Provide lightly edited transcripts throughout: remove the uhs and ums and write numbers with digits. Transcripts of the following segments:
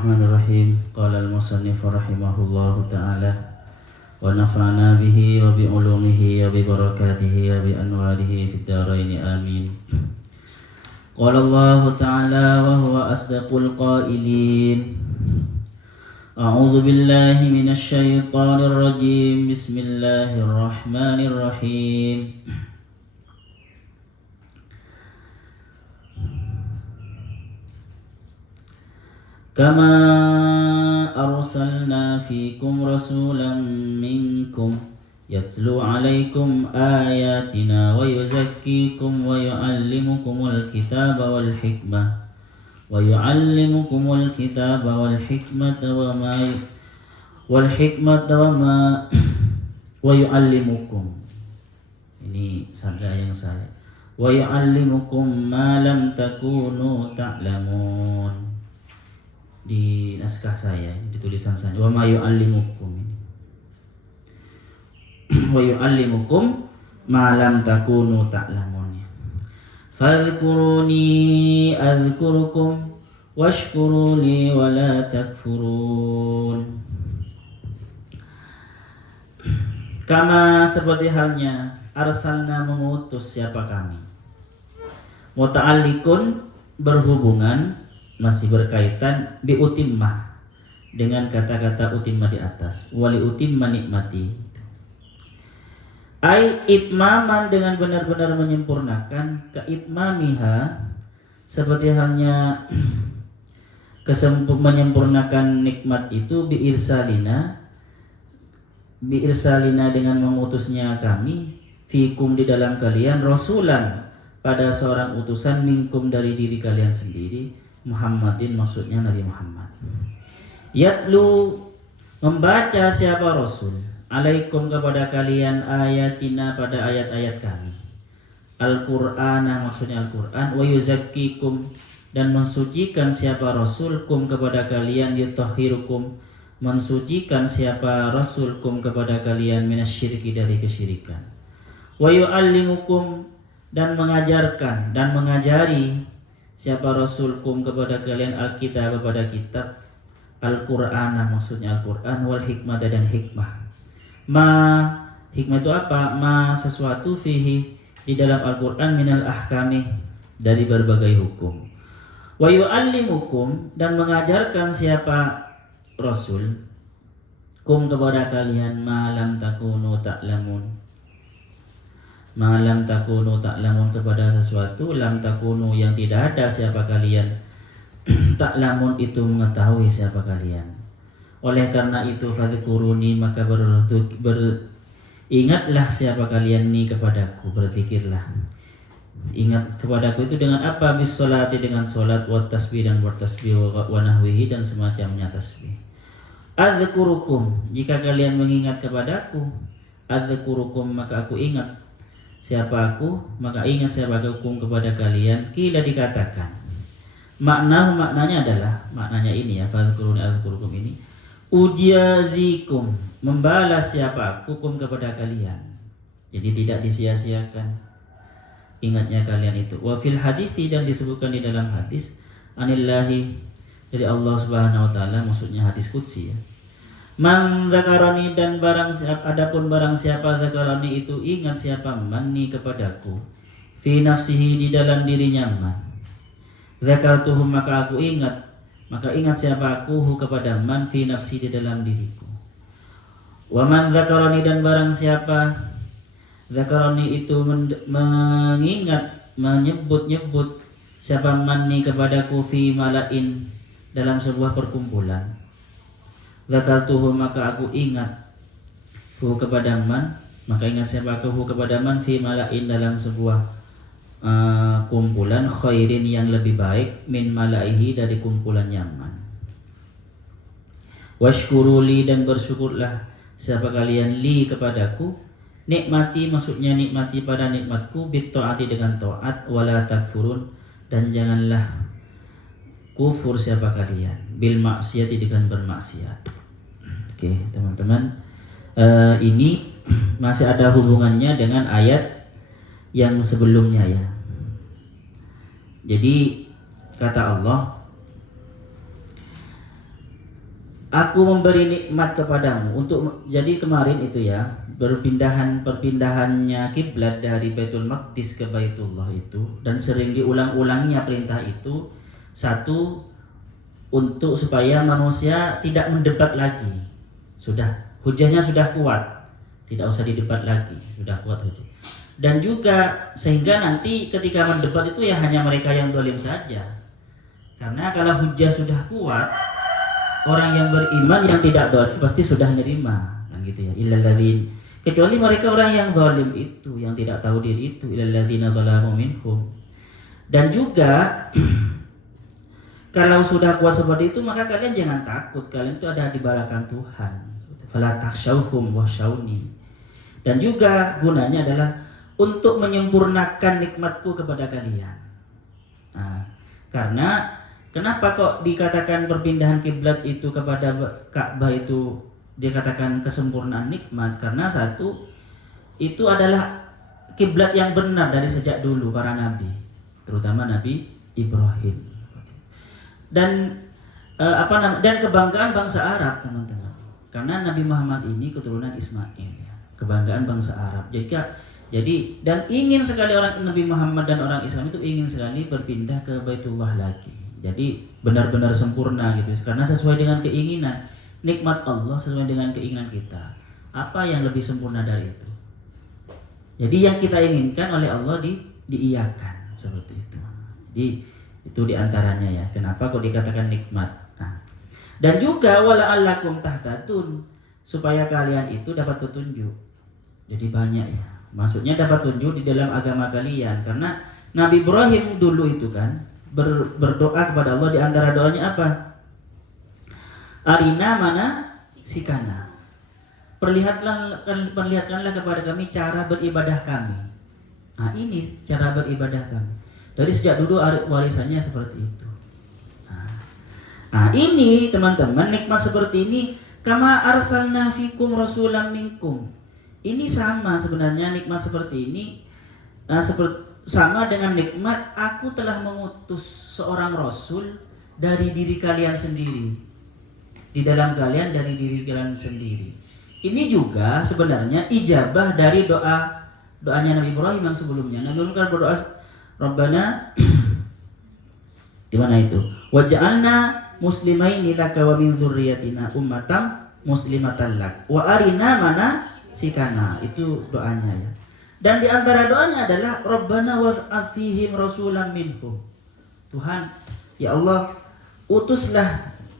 Bismillahirrahmanirrahim. Qala al-musannif rahimahullahu ta'ala wa nafa'na bihi wa bi ulumihi wa bi barakatihi wa bi anwarihi fid dharain amin. Qala Allah ta'ala wa huwa asdaqul qailin. A'udzu billahi minasy syaithanir rajim. Bismillahirrahmanirrahim. Kama arsalna fikum rasulan minkum yatlu alaikum ayatina wa yuzakkikum wa yuallimukumul kitaba wal hikmah wa yuallimukumul kitaba wal hikmata wa yuallimukum, ini sabda yang saya, wa yuallimukum ma lam takunu ta'lamun. Di naskah saya, di tulisan saya, wa ma yu'allimukum wa yu'allimukum ma lam takunu ta'lamun. Fadhkuruni adhkurukum washkuruli wa la takfurun. Kama seperti halnya arsalna mengutus siapa kami. Muta'alliqun berhubungan, masih berkaitan bi utimmah dengan kata-kata utimmah di atas, wali utimma nikmati, ai itmaman dengan benar-benar menyempurnakan, ka itmamiha seperti halnya menyempurnakan nikmat itu, bi irsalina dengan mengutusnya kami, fikum di dalam kalian, rasulan pada seorang utusan, minkum dari diri kalian sendiri, Muhammadin maksudnya Nabi Muhammad. Yatlu membaca siapa Rasul, alaikum kepada kalian, ayatina pada ayat-ayat kami, Al-Qur'ana maksudnya Al-Qur'an, wa yuzakkikum dan mensucikan siapa Rasul, kum kepada kalian, yutahhirukum mensucikan siapa Rasul, kum kepada kalian, minasyirki dari kesyirikan, wa yuallimukum dan mengajarkan dan mengajari siapa Rasulkum kepada kalian, Alkitab kepada kitab, Al-Qur'an maksudnya Al-Qur'an, wal hikmah dan hikmah. Ma hikmah itu apa? Ma sesuatu fihi di dalam Al-Qur'an, minal ahkami dari berbagai hukum. Wa yu'allimukum dan mengajarkan siapa Rasul, kum kepada kalian, ma lam takunu ta'lamun. Malam takunu ta'lamun kepada sesuatu, lam takunu yang tidak ada siapa kalian, ta'lamun itu mengetahui siapa kalian. Oleh karena itu fadhkuruni maka ingatlah siapa kalian ni kepadaku, berzikirlah. Ingat kepadaku itu dengan apa? Bis sholati dengan sholat, wa tasbih dan bertasbih, wa nahwihi dan semacamnya tasbih. Adzkurukum jika kalian mengingat kepadaku, adzkurukum maka aku ingat siapa aku, maka ingat siapa aku kepada kalian. Kila dikatakan, maknanya adalah, maknanya ini ya, fadhkuruni adzkurukum ini, ujazikum membalas siapa aku kum kepada kalian. Jadi tidak disia-siakan ingatnya kalian itu. Wa fil hadithi dan disebutkan di dalam hadis, anillahi dari Allah Subhanahu wa taala, maksudnya hadis qudsi ya. Man dzakarani dan adapun barang siapa dzakarani itu ingat siapa manni kepadaku, fi nafsihi di dalam dirinya man, dzakartuhu maka aku ingat, maka ingat siapa aku kepada man fi nafsi di dalam diriku. Wa man dzakarani dan barang siapa dzakarani itu mengingat, menyebut siapa manni kepadaku, fi malain dalam sebuah perkumpulan, zakartuhu maka aku ingat hu kepada man, maka ingat siapa aku kepada man, fi malain dalam sebuah kumpulan, khairin yang lebih baik, min malaihi dari kumpulan man. Washkuruli dan bersyukurlah siapa kalian li kepadaku, nikmati maksudnya nikmati pada nikmatku, bitta'ati dengan taat, wala takfurun dan janganlah kufur siapa kalian, bil maksiati dengan bermaksiat. Oke teman-teman, ini masih ada hubungannya dengan ayat yang sebelumnya ya. Jadi kata Allah, Aku memberi nikmat kepadamu untuk jadi kemarin itu ya, perpindahannya kiblat dari Baitul Maqdis ke Baitullah itu, dan sering diulang-ulangnya perintah itu. Satu, untuk supaya manusia tidak mendebat lagi. Sudah, hujahnya sudah kuat, tidak usah didebat lagi, sudah kuat hujah. Dan juga sehingga nanti ketika mendebat itu ya hanya mereka yang zalim saja. Karena kalau hujah sudah kuat, orang yang beriman yang tidak zalim pasti sudah menerima, kan gitu ya. Illalladzin, kecuali mereka orang yang zalim itu, yang tidak tahu diri itu, illalladzina zalamu minhum. Dan juga kalau sudah kuat seperti itu, maka kalian jangan takut, kalian itu ada di belakang Tuhan. Fala takhshawhum wakhshawni. Dan juga gunanya adalah untuk menyempurnakan nikmatku kepada kalian. Nah, karena kenapa kok dikatakan perpindahan kiblat itu kepada Ka'bah itu dikatakan kesempurnaan nikmat? Karena satu, itu adalah kiblat yang benar dari sejak dulu para nabi, terutama Nabi Ibrahim. Dan dan kebanggaan bangsa Arab, teman-teman. Karena Nabi Muhammad ini keturunan Ismail ya. Kebanggaan bangsa Arab. Jadi dan ingin sekali orang Nabi Muhammad dan orang Islam itu ingin sekali berpindah ke Baitullah lagi. Jadi benar-benar sempurna gitu, karena sesuai dengan keinginan, nikmat Allah sesuai dengan keinginan kita. Apa yang lebih sempurna dari itu? Jadi yang kita inginkan oleh Allah diiyakan seperti itu. Jadi itu diantaranya ya. Kenapa kok dikatakan nikmat? Nah, dan juga wala'allakum tahtadun, supaya kalian itu dapat petunjuk. Jadi banyak ya. Maksudnya dapat petunjuk di dalam agama kalian. Karena Nabi Ibrahim dulu itu kan berdoa kepada Allah, di antara doanya apa? Arina mana sikana. Perlihatkanlah kepada kami cara beribadah kami. Nah, ini cara beribadah kami. Dari sejak dulu warisannya seperti itu. Nah, ini teman-teman, nikmat seperti ini, kama arsalna fikum rasulam minkum. Ini sama sebenarnya, nikmat seperti ini sama dengan nikmat aku telah mengutus seorang rasul dari diri kalian sendiri, di dalam kalian dari diri kalian sendiri. Ini juga sebenarnya ijabah dari doanya Nabi Ibrahim yang sebelumnya. Nabi Ibrahim kan berdoa, Rabbana di mana itu? Waj'alna muslimaini laka wa min dzurriyyatina ummatan muslimatan lak wa arina mana sikana. Itu doanya ya. Dan di antara doanya adalah Rabbana wab'ats fihim rasulan minhum. Tuhan, ya Allah, utuslah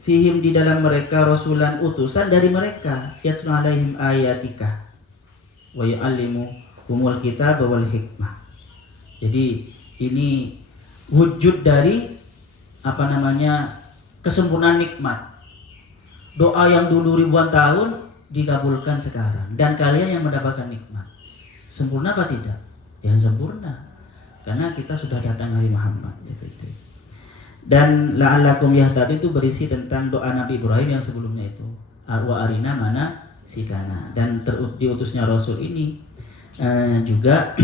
fihim di dalam mereka rasulan, utusan dari mereka, yatlu alaihim ayatika wa yu'allimuhumul kitaba wal hikmah. Jadi ini wujud dari kesempurnaan nikmat. Doa yang dulu ribuan tahun dikabulkan sekarang, dan kalian yang mendapatkan nikmat. Sempurna apa tidak? Ya sempurna, karena kita sudah datang hari Muhammad gitu. Dan la'allakum yahtadun itu berisi tentang doa Nabi Ibrahim yang sebelumnya itu, wa arina mana sikana. Dan diutusnya Rasul ini juga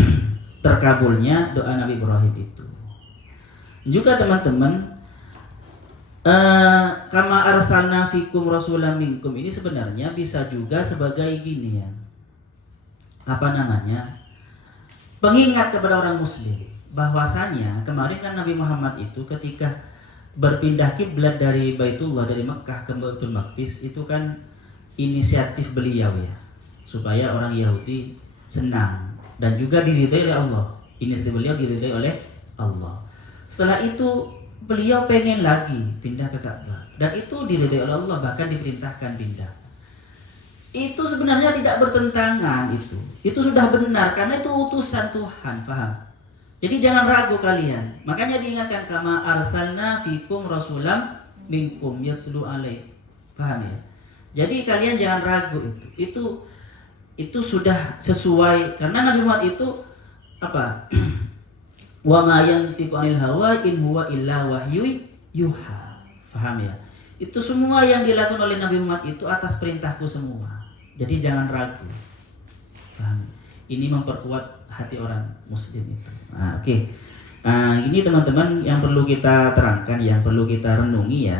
terkabulnya doa Nabi Ibrahim itu. Juga teman-teman, kama arsalna fikum rasulan minkum ini sebenarnya bisa juga sebagai gini ya, pengingat kepada orang muslim bahwasanya kemarin kan Nabi Muhammad itu ketika berpindah kiblat dari Baitullah, dari Mekah ke Baitul Maqdis, itu kan inisiatif beliau ya, supaya orang Yahudi senang dan juga diridai oleh Allah. Inisiatif beliau diridai oleh Allah. Setelah itu beliau pengen lagi pindah ke Ka'bah, dan itu diridai oleh Allah, bahkan diperintahkan pindah. Itu sebenarnya tidak bertentangan, itu sudah benar karena itu utusan Tuhan, paham? Jadi jangan ragu kalian. Makanya diingatkan kama arsalna fikum rasulam minkum yatslu alaih. Paham ya? Jadi kalian jangan ragu itu sudah sesuai, karena Nabi Muhammad itu apa? Wa ma yantiqu 'anil hawa in huwa illa wahyu yuha. Paham ya? Itu semua yang dilakukan oleh Nabi Muhammad itu atas perintahku semua. Jadi jangan ragu. Paham? Ini memperkuat hati orang muslim itu. Nah, oke. Ini teman-teman yang perlu kita terangkan, yang perlu kita renungi ya.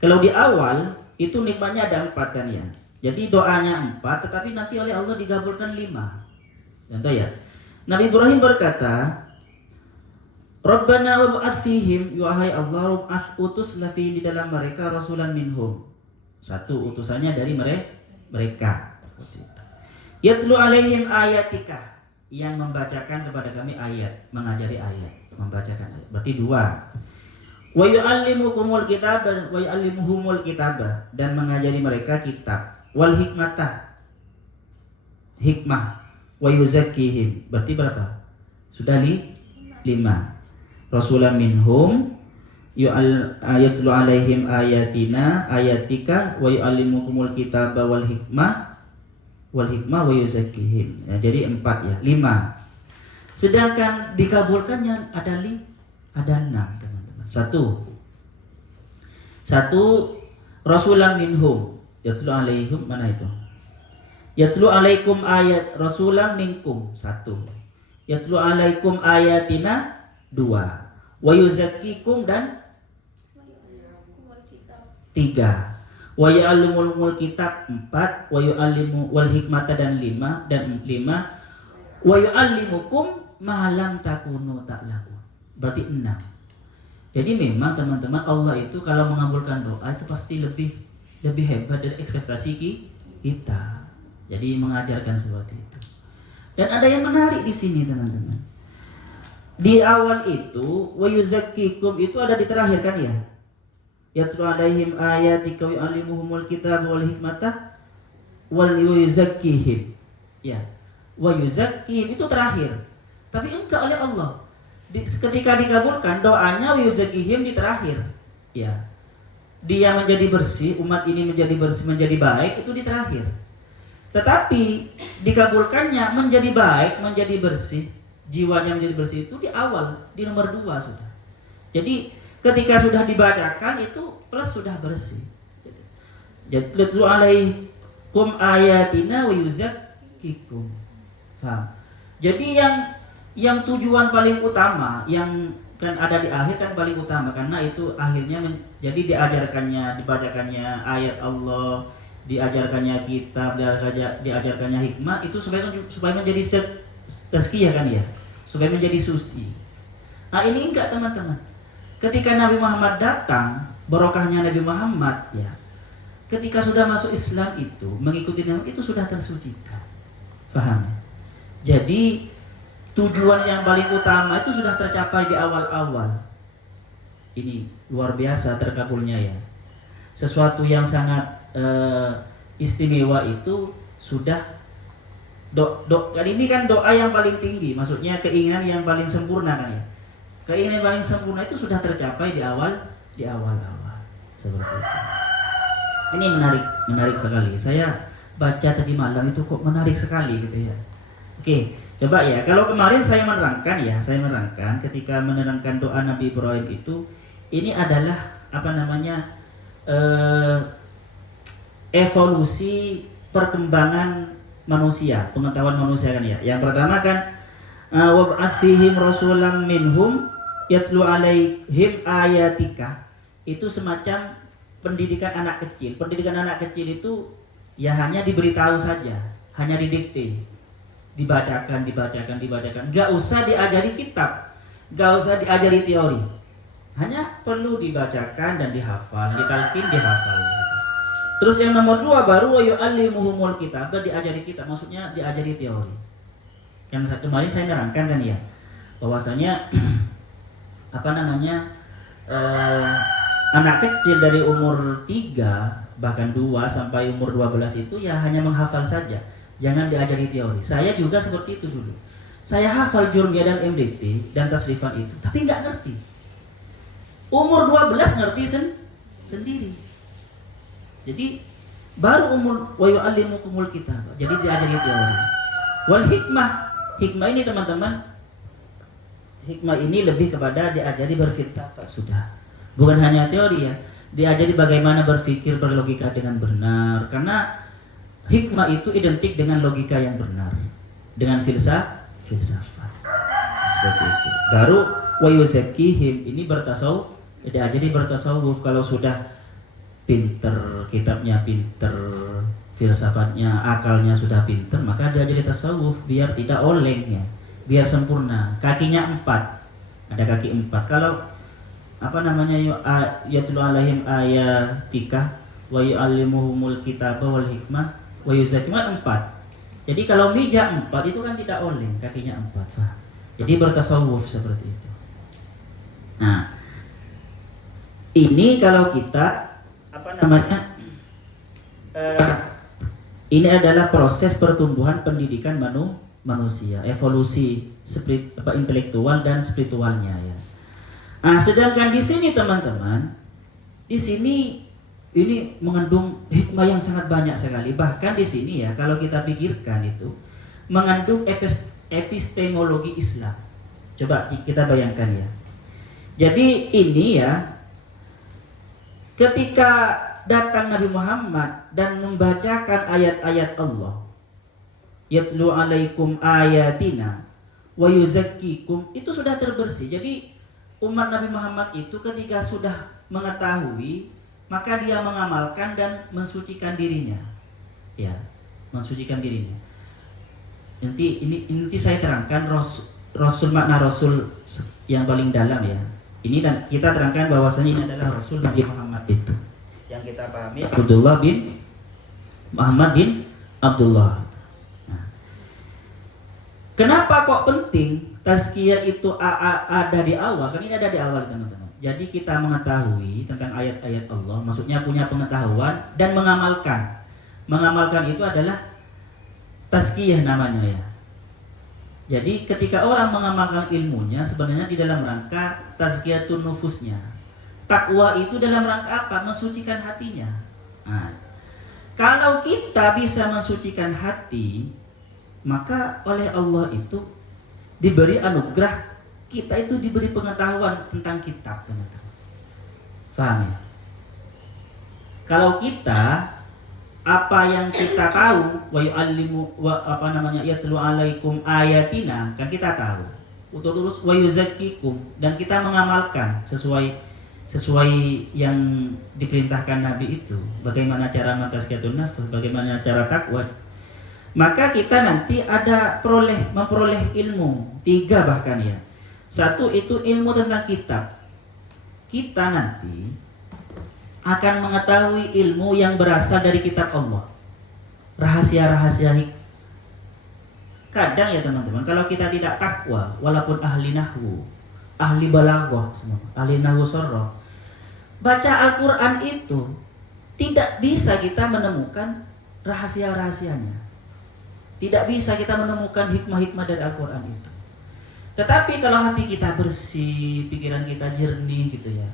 Kalau di awal itu nikmatnya ada 4 kan ya. Jadi doanya 4, tetapi nanti oleh Allah digabulkan 5. Contoh ya, Nabi Ibrahim berkata, Rabbana wab'ats fihim, wahai Allah, utuslah di dalam mereka rasulan minhum. Satu, utusannya dari mereka. Seperti itu. Yatslu alaihim ayatika, yang membacakan kepada kami ayat, mengajari ayat, membacakan ayat. Berarti 2. Wa yu'allimukumul kitab wa yu'allimuhumul kitabah, dan mengajari mereka kitab. Wal hikmah wa yuzakkihim. Berarti berapa? Sudah 5. Rasulan minhum yatlu alaihim ayatika wa yu'allimukumul kitaba wal hikmah wa yuzakkihim. Ya, jadi 4 ya, 5. Sedangkan dikabulkannya ada 6, teman-teman. Satu rasulan minhum yatlu alaihim, mana itu? Yatlu alaikum ayat rasulan minkum, 1. Yatlu alaikum ayatina, 2. Wa yuzakkikum, dan 3. Wa yu'allimul kitab, 4. Wa yu'allimu wal hikmata, dan 5. Wa yu'allimukum ma lam takunu ta'lamun. Berarti 6. Jadi memang teman-teman, Allah itu kalau mengabulkan doa itu pasti lebih hebat dari ekspektasi kita. Jadi mengajarkan seperti itu. Dan ada yang menarik di sini teman-teman. Di awal itu wa yuzakkikum itu ada di terakhir kan ya. Yatlu alaihim ayatika wa yu'allimuhumul kitab wal hikmata wal yuzakkihim. Ya. Wa yuzakkihim itu terakhir. Tapi enggak oleh Allah. Ketika dikabulkan doanya wa yuzakkihim di terakhir. Ya. Dia menjadi bersih, umat ini menjadi bersih, menjadi baik itu di terakhir. Tetapi dikabulkannya menjadi baik, menjadi bersih, jiwanya menjadi bersih itu di awal, di nomor 2 sudah. Jadi ketika sudah dibacakan itu plus sudah bersih. Jadi yatlu alaikum ayatina wa yuzakkikum. Paham? Jadi yang tujuan paling utama yang kan ada di akhir kan paling utama, karena itu akhirnya jadi dibacakannya ayat Allah, diajarkannya kitab, diajarkannya hikmah itu supaya menjadi tazkiyah kan ya, supaya menjadi suci. Nah ini enggak teman-teman. Ketika Nabi Muhammad datang, barokahnya Nabi Muhammad ya, ketika sudah masuk Islam itu mengikuti Nabi itu sudah tersucikan. Faham? Jadi tujuan yang paling utama itu sudah tercapai di awal-awal. Ini luar biasa terkabulnya ya. Sesuatu yang sangat istimewa itu sudah kali ini kan doa yang paling tinggi, maksudnya keinginan yang paling sempurna kan ya. Keinginan paling sempurna itu sudah tercapai di awal-awal seperti itu. Ini menarik sekali. Saya baca tadi malam itu kok menarik sekali gitu ya. Oke, coba ya. Kalau kemarin saya menerangkan ketika menerangkan doa Nabi Ibrahim itu, ini adalah evolusi perkembangan manusia, pengetahuan manusia kan ya. Yang pertama kan wab'ats fihim rasulan minhum yatlu alaihim ayatika. Itu semacam pendidikan anak kecil. Pendidikan anak kecil itu ya hanya diberitahu saja, hanya didikte, dibacakan. Gak usah diajari kitab, gak usah diajari teori, hanya perlu dibacakan dan dihafal, ditalkin, dihafal. Terus yang nomor 2 baru wa yu'allimuhumul kitab, diajari kitab, maksudnya diajari teori. Kan kemarin saya nerangkan kan ya, bahwasanya anak kecil dari umur 3 bahkan 2 sampai umur 12 itu ya hanya menghafal saja, jangan diajari teori. Saya juga seperti itu dulu. Saya hafal Jurmiyah dan MDT dan tasrifan itu, tapi nggak ngerti. Umur 12 ngerti sendiri. Jadi baru umur wa yu'allimukumul kitab. Jadi diajari teori. Wal hikmah ini teman-teman, hikmah ini lebih kepada diajari berfilsafat sudah. Bukan hanya teori ya, diajari bagaimana berpikir berlogika dengan benar. Karena hikmah itu identik dengan logika yang benar, dengan filsafat. Seperti itu. Baru wa yuzakkihim ini bertasawuf, diajari bertasawuf. Kalau sudah pinter, kitabnya pinter, filsafatnya, akalnya sudah pinter, maka dia jadi tasawuf biar tidak oleng ya, biar sempurna. Kakinya 4, ada kaki 4. Kalau apa namanya, yatlu alaihim ayatika wa yu'allimuhumul kitaba wal hikmah wa yuzakkiihim 4. Jadi kalau mijak 4 itu kan tidak oleng, kakinya 4. Jadi bertasawuf seperti itu. Nah, ini kalau kita apa namanya, ini adalah proses pertumbuhan pendidikan manusia, evolusi intelektual dan spiritualnya ya. Nah, sedangkan di sini teman-teman, di sini ini mengandung hikmah yang sangat banyak sekali. Bahkan di sini ya, kalau kita pikirkan itu mengandung epistemologi Islam. Coba kita bayangkan ya. Jadi ini ya, ketika datang Nabi Muhammad dan membacakan ayat-ayat Allah, yatlu alaikum ayatina wa yuzakkikum, itu sudah terbersih. Jadi umat Nabi Muhammad itu ketika sudah mengetahui, maka dia mengamalkan dan mensucikan dirinya. Ya, mensucikan dirinya. Nanti saya terangkan Rasul, makna Rasul yang paling dalam ya. Ini dan kita terangkan bahwasanya ini adalah Rasul Nabi Muhammad itu. Yang kita pahami Abdullah bin Muhammad bin Abdullah. Nah, kenapa kok penting tazkiyah itu ada di awal? Kan ini ada di awal teman-teman. Jadi kita mengetahui tentang ayat-ayat Allah, maksudnya punya pengetahuan dan mengamalkan. Mengamalkan itu adalah tazkiyah namanya ya. Jadi ketika orang mengamalkan ilmunya sebenarnya di dalam rangka tazkiyatun nufusnya. Takwa itu dalam rangka apa? Mensucikan hatinya. Nah, kalau kita bisa mensucikan hati, maka oleh Allah itu diberi anugerah, kita itu diberi pengetahuan tentang kitab, teman-teman. Faham ya? Kalau kita apa yang kita tahu, wa yu'allimu yatlu alaikum ayatina, kan kita tahu. Terus wa yuzakkikum, dan kita mengamalkan sesuai yang diperintahkan Nabi itu. Bagaimana cara mentazkiyatun nafs, bagaimana cara takwa. Maka kita nanti memperoleh ilmu 3 bahkan ya. 1 itu ilmu tentang kitab. Kita nanti akan mengetahui ilmu yang berasal dari kitab Allah. Rahasia-rahasia kadang ya teman-teman, kalau kita tidak takwa, walaupun ahli nahwu, ahli balaghah semua, ahli nahwu sharaf, baca Al-Quran itu tidak bisa kita menemukan rahasia-rahasianya. Tidak bisa kita menemukan hikmah-hikmah dari Al-Quran itu. Tetapi kalau hati kita bersih, pikiran kita jernih gitu ya,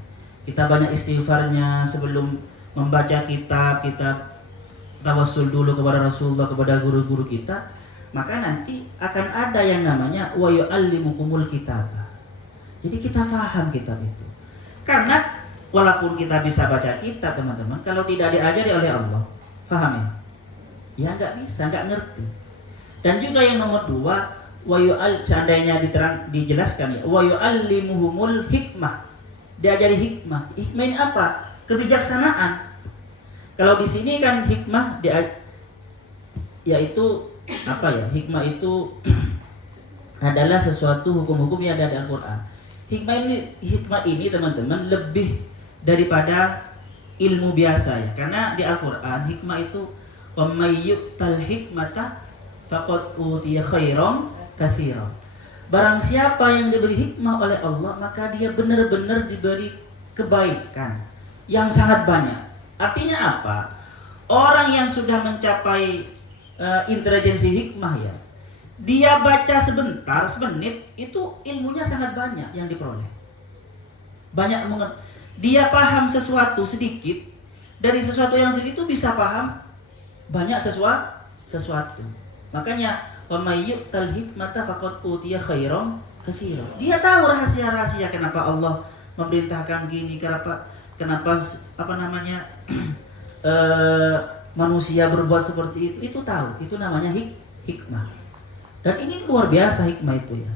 kita banyak istighfarnya sebelum membaca kitab, kita tawassul dulu kepada Rasulullah, kepada guru-guru kita, maka nanti akan ada yang namanya wa yu'allimukumul kitab. Jadi kita faham kitab itu. Karena walaupun kita bisa baca kitab teman-teman, kalau tidak diajari oleh Allah, faham ya? Ya nggak bisa, nggak ngerti. Dan juga yang nomor 2, seandainya dijelaskan ya, wa yu'allimuhumul hikmah, diajari hikmah. Hikmah ini apa? Kebijaksanaan. Kalau di sini kan hikmah yaitu apa ya? Hikmah itu adalah sesuatu hukum-hukum yang ada di Al-Quran. Hikmah ini teman-teman lebih daripada ilmu biasa ya. Karena di Al-Quran hikmah itu wa may yu'tal hikmata faqad utiya khairan katsiran. Barang siapa yang diberi hikmah oleh Allah, maka dia benar-benar diberi kebaikan yang sangat banyak. Artinya apa? Orang yang sudah mencapai intelijensi hikmah ya, dia baca semenit itu ilmunya sangat banyak yang diperoleh. Dia paham sesuatu sedikit, dari sesuatu yang segitu bisa paham banyak sesuatu. Makanya wa may yu'tal hikmata faqad utiya khairan katsiran. Dia tahu rahasia-rahasia kenapa Allah memerintahkan gini, kenapa manusia berbuat seperti itu tahu. Itu namanya hikmah. Dan ini luar biasa hikmah itu ya.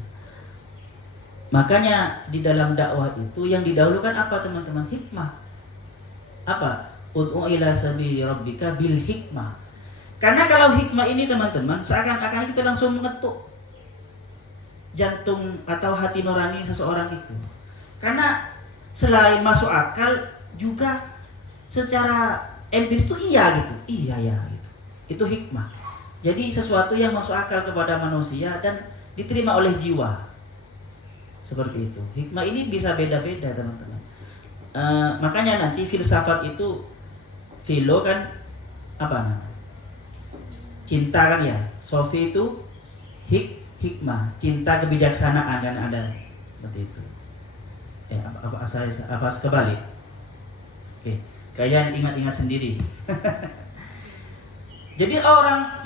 Makanya di dalam dakwah itu yang didahulukan apa teman-teman? Hikmah. Apa? Ud'u ila sabili rabbika bil hikmah. Karena kalau hikmah ini teman-teman, seakan-akan kita langsung mengetuk jantung atau hati nurani seseorang itu. Karena selain masuk akal juga secara empiris itu iya gitu. Iya ya gitu. Itu hikmah. Jadi sesuatu yang masuk akal kepada manusia dan diterima oleh jiwa. Seperti itu. Hikmah ini bisa beda-beda teman-teman. Makanya nanti filsafat itu filo kan apa namanya? Cinta kan ya. Sofi itu hikmah, cinta kebijaksanaan kan ada seperti itu. Apa kebalik? Oke, kalian ingat-ingat sendiri. Jadi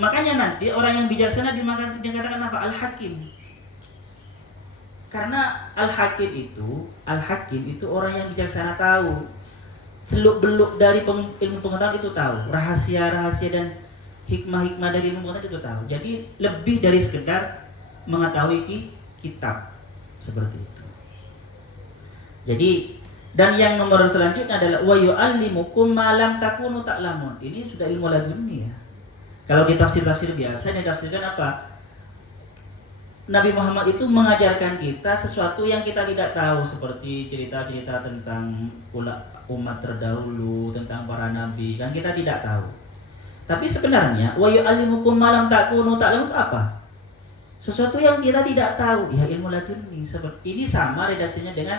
makanya nanti orang yang bijaksana dikatakan apa? Al-Hakim. Karena Al-Hakim itu orang yang bijaksana, tahu seluk-beluk dari ilmu pengetahuan itu tahu, rahasia-rahasia dan hikmah-hikmah dari ilmu pengetahuan itu tahu. Jadi lebih dari sekedar mengetahui kitab seperti itu. Jadi dan yang nomor selanjutnya adalah wa yu'allimukum ma lam takunu ta'lamun. Ini sudah ilmu laduni ya. Kalau di tafsir-tafsir biasa ini tafsirkan apa? Nabi Muhammad itu mengajarkan kita sesuatu yang kita tidak tahu, seperti cerita-cerita tentang umat terdahulu, tentang para nabi, kan kita tidak tahu. Tapi sebenarnya wa yu'allimukum ma lam takunu ta'lamun itu apa? Sesuatu yang kita tidak tahu, ya ilmu laduni. Seperti ini sama redaksinya dengan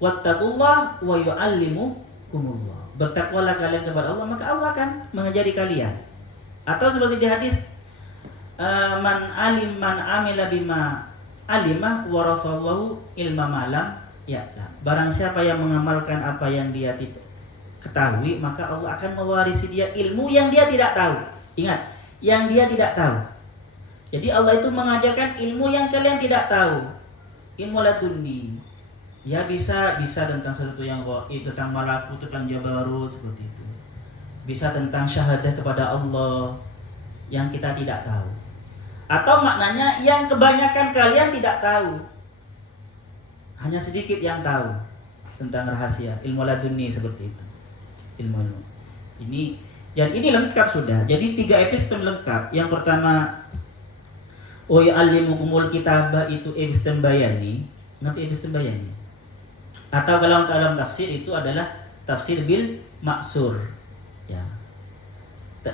wattaqullah wa yu'allimukumullah. Bertakwalah kalian kepada Allah, maka Allah akan mengajari kalian. Atau seperti di hadis man amila bima alimah warasallahu ilma malam ya. Barang siapa yang mengamalkan apa yang dia tidak ketahui, maka Allah akan mewarisi dia ilmu yang dia tidak tahu. Ingat, yang dia tidak tahu. Jadi Allah itu mengajarkan ilmu yang kalian tidak tahu. Ilmu laduni. Ya bisa tentang sesuatu yang gaib, tentang malakut, tentang jabarut seperti itu. Bisa tentang syahadah kepada Allah yang kita tidak tahu. Atau maknanya yang kebanyakan kalian tidak tahu. Hanya sedikit yang tahu tentang rahasia ilmu laduni seperti itu. Ilmu. Ini dan ini lengkap sudah. Jadi 3 epistem lengkap. Yang pertama wa yu'allimukumul kitabah itu epistem bayani. Ngerti epistem bayani? Atau dalam tafsir itu adalah tafsir bil maksur. Ya.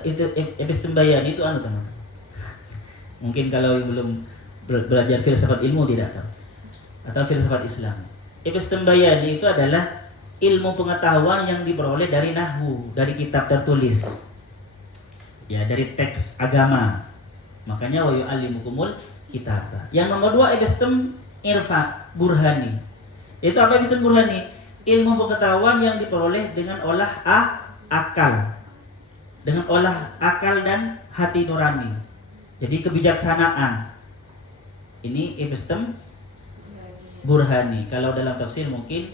Itu epistem bayani itu teman-teman. Mungkin kalau belum belajar filsafat ilmu tidak tahu. Atau filsafat Islam. Epistem bayani itu adalah ilmu pengetahuan yang diperoleh dari nahwu, dari kitab tertulis. Ya, dari teks agama. Makanya wa yu'allimukumul kitabah. Yang nomor 2 epistem burhani. Itu apa epistem burhani? Ilmu pengetahuan yang diperoleh dengan olah akal. Dengan olah akal dan hati nurani. Jadi kebijaksanaan. Ini epistem burhani. Kalau dalam tafsir mungkin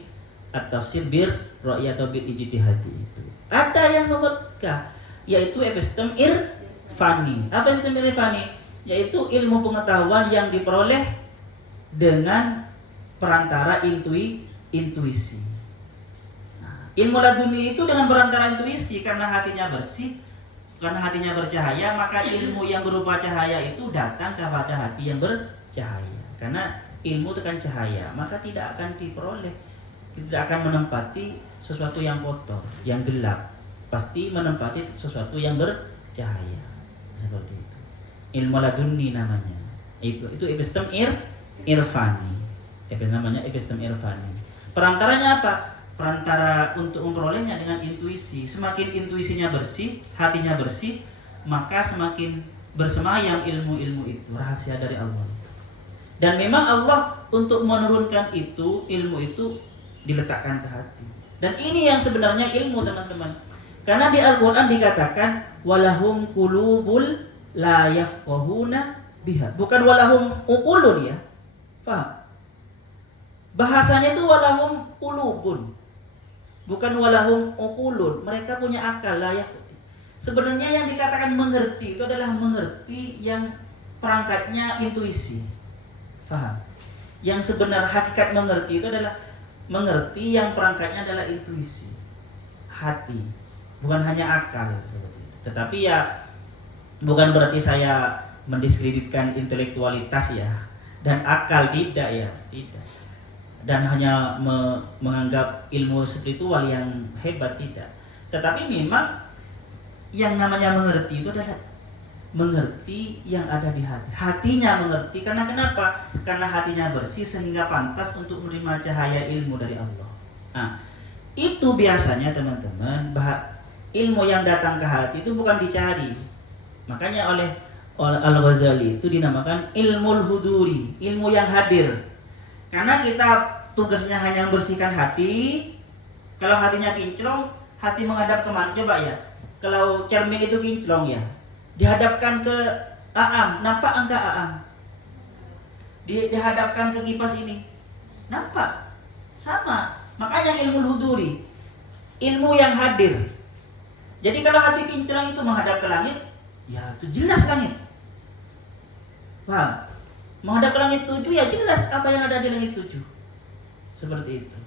at-tafsir bir ra'yi atau bil ijtihadi itu. Ada yang nomor 3 yaitu epistem irfani. Apa epistem irfani? Yaitu ilmu pengetahuan yang diperoleh dengan perantara intuisi. Nah, ilmu laduni itu dengan perantara intuisi karena hatinya bersih, karena hatinya bercahaya, maka ilmu yang berupa cahaya itu datang kepada hati yang bercahaya. Karena ilmu itu kan cahaya, maka tidak akan diperoleh, tidak akan menempati sesuatu yang kotor, yang gelap. Pasti menempati sesuatu yang bercahaya. Seperti itu. Ilmu laduni namanya. Itu epistem irfani. Namanya epistem irfani. Perantaranya apa? Perantara untuk memperolehnya dengan intuisi. Semakin intuisinya bersih, hatinya bersih, maka semakin bersemayam ilmu-ilmu itu, rahasia dari Allah. Dan memang Allah untuk menurunkan itu, ilmu itu diletakkan ke hati. Dan ini yang sebenarnya ilmu, teman-teman. Karena di Al-Qur'an dikatakan walahum qulubul la yafqahuna biha. Bukan walahum uqulun ya. Paham? Bahasanya itu walahum qulubun. Bukan walahum uqulun. Mereka punya akal, la yafqahuna. Sebenarnya yang dikatakan mengerti itu adalah mengerti yang perangkatnya intuisi. Paham? Yang sebenar hakikat mengerti itu adalah mengerti yang perangkatnya adalah intuisi, hati. bukan hanya akal seperti itu. Tetapi ya bukan berarti saya mendiskreditkan intelektualitas ya dan akal, tidak ya, tidak. Dan hanya menganggap ilmu spiritual yang hebat, tidak. Tetapi memang yang namanya mengerti itu adalah mengerti yang ada di hati. Hatinya mengerti karena kenapa? Karena hatinya bersih sehingga pantas untuk menerima cahaya ilmu dari Allah. Nah, itu biasanya teman-teman, ilmu yang datang ke hati itu bukan dicari. Makanya oleh Al-Ghazali itu dinamakan ilmul huduri, ilmu yang hadir. Karena kita tugasnya hanya membersihkan hati. Kalau hatinya kinclong, hati menghadap kemana? Coba ya. Kalau cermin itu kinclong ya, dihadapkan ke Aam, nampak enggak Aam? Dihadapkan ke kipas ini, nampak? Sama. Makanya ilmu huduri, ilmu yang hadir. Jadi kalau hati kinclong itu menghadap ke langit, ya itu jelas langit. Paham? Menghadap ke langit 7 ya jelas apa yang ada di langit 7. Seperti itu.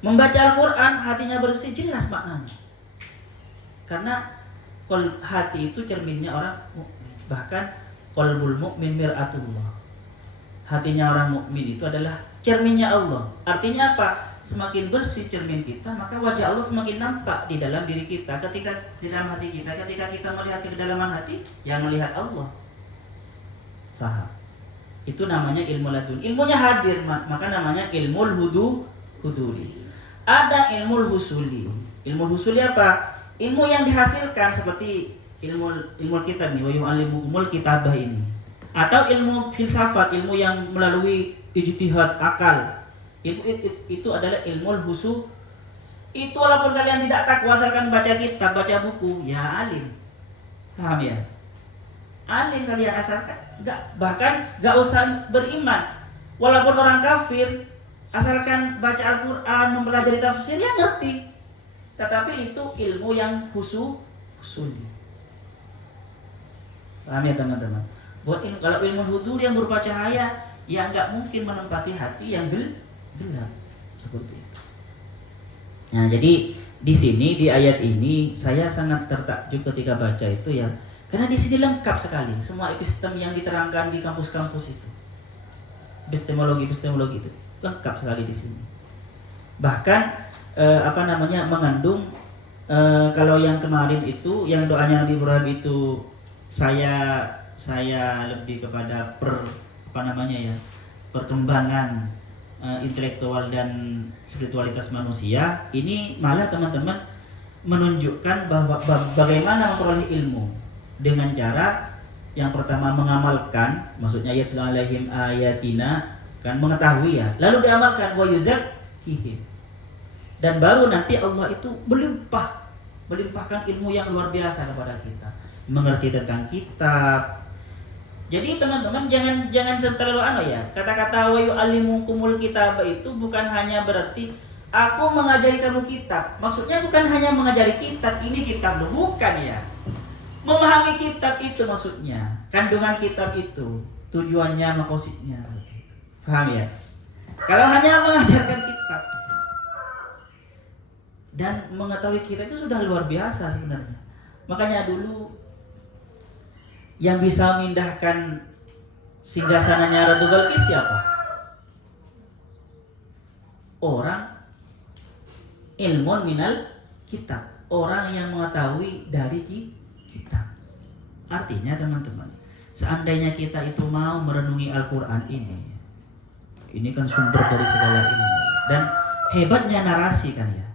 Membaca Al-Quran, hatinya bersih, jelas maknanya. Karena hati itu cerminnya orang mukmin. Bahkan qalbul mu'min mir'atullah. Hatinya orang mukmin itu adalah cerminnya Allah. Artinya apa? Semakin bersih cermin kita, maka wajah Allah semakin nampak di dalam diri kita. Ketika di dalam hati kita, ketika kita melihat ke kedalaman hati, yang melihat Allah. Faham? Itu namanya ilmu ladun. Ilmunya hadir, maka namanya ilmul huduri. Ada ilmul husuli. Ilmu husuli apa? Ilmu yang dihasilkan seperti ilmu kitab nih, wa yu'allimukumul kitabah ini. Atau ilmu filsafat, ilmu yang melalui ijtihad akal. Ilmu itu adalah ilmu husu. Itu walaupun kalian tidak takwa asalkan baca kitab, baca buku, ya alim. Paham ya? Alim kalian asalkan bahkan gak usah beriman. Walaupun orang kafir, asalkan baca Al-Quran, mempelajari tafsir, ya ngerti. Tetapi itu ilmu yang husul. Paham ya teman-teman? Kalau ilmu hudur yang berupa cahaya, ya nggak mungkin menempati hati yang gelap seperti itu. Nah, jadi di sini di ayat ini saya sangat tertakjub ketika baca itu ya, karena di sini lengkap sekali semua epistem yang diterangkan di kampus-kampus itu. Epistemologi itu lengkap sekali di sini. Bahkan mengandung kalau yang kemarin itu yang doanya Nabi Ibrahim itu saya lebih kepada perkembangan intelektual dan spiritualitas manusia. Ini malah teman-teman menunjukkan bahwa bagaimana memperoleh ilmu dengan cara yang pertama mengamalkan, maksudnya yatslu alaihim ayatina, kan mengetahui ya, lalu diamalkan wa yuzakkihim. Dan baru nanti Allah itu melimpahkan ilmu yang luar biasa kepada kita, mengerti tentang kitab. Jadi teman-teman jangan terlalu ya. Kata-kata wa yu'allimukumul kitab itu bukan hanya berarti aku mengajari kamu kitab. Maksudnya bukan hanya mengajari kitab, ini kitab bukan ya. Memahami kitab itu maksudnya, kandungan kitab itu, tujuannya, maksudnya. Paham ya? Kalau hanya mengajarkan kitab dan mengetahui kita itu sudah luar biasa sebenarnya. Makanya dulu yang bisa memindahkan singgasananya Ratu Balqis siapa? Orang ilmun minal kitab, orang yang mengetahui dari kitab. Artinya teman-teman, seandainya kita itu mau merenungi Al-Quran ini kan sumber dari segala ilmu dan hebatnya narasi kan ya.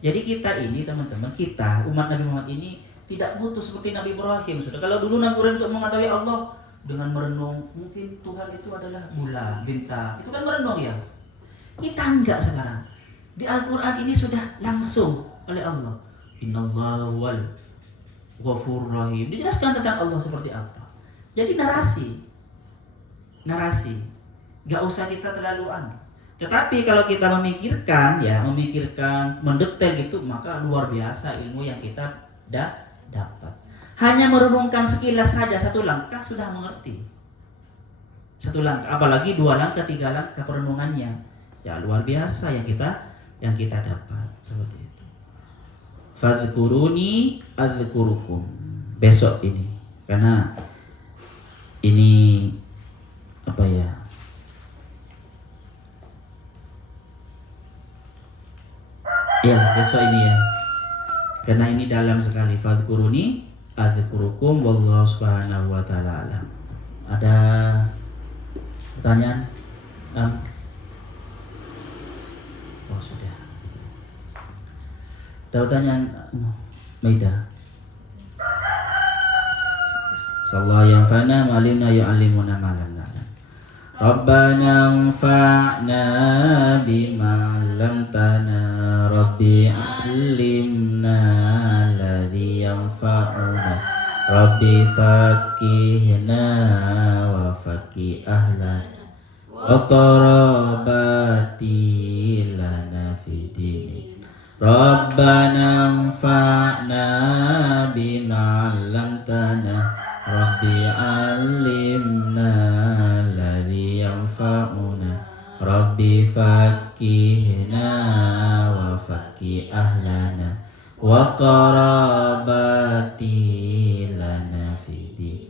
Jadi kita ini teman-teman, kita umat Nabi Muhammad ini tidak butuh seperti Nabi Ibrahim. Sudah kalau dulu Nabi Ibrahim untuk mengetahui Allah dengan merenung, mungkin Tuhan itu adalah bulan, bintang, itu kan merenung ya. Kita enggak sekarang. Di Al-Quran ini sudah langsung oleh Allah. Innallaha wal ghafurur rahim. Dijelaskan tentang Allah seperti apa. Jadi narasi. Gak usah kita terlalu Tetapi kalau kita memikirkan, mendetail gitu, maka luar biasa ilmu yang kita dapat. Hanya merenungkan sekilas saja, satu langkah sudah mengerti. Satu langkah, apalagi 2 langkah, 3 langkah perenungannya. Ya luar biasa yang kita dapat seperti itu. Fadhkuruni adzkurukum. Besok ini. Karena ini apa ya? Ya, besok ini ya. Karena ini dalam sekali. Fadhkuruni adzkurukum wallahu subhanahu wa ta'ala alam. Ada pertanyaan? Oh sudah. Ada pertanyaan? Maida. Sallallahu yang fana malimna yu'allimuna malam na'lam. Rabbana anfa'na bima 'allamtana Rabbi 'allimna alladhi yanfa'una Rabbi faqihna wa faqih ahlana wa qarabati lana fid din Rabbana anfa'na bima 'allamtana Rabbi 'allimna alladhi yanfa'una Rabbi faqihna wa faqih ahlana wa qarabati lana fid din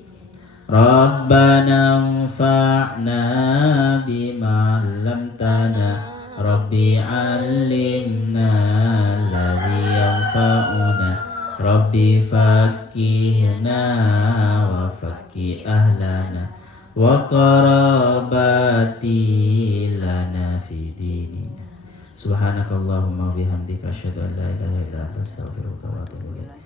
Rabbana anfa'na bima 'allamtana Rabbi 'allimna alladhi yanfa'una Rabbi faqihna wa faqih ahlana wa qarabati lana fi dinina. Subhanakallahumma bihamdika asyhadu an la ilaha illa anta astaghfiruka wa atubu ilaik.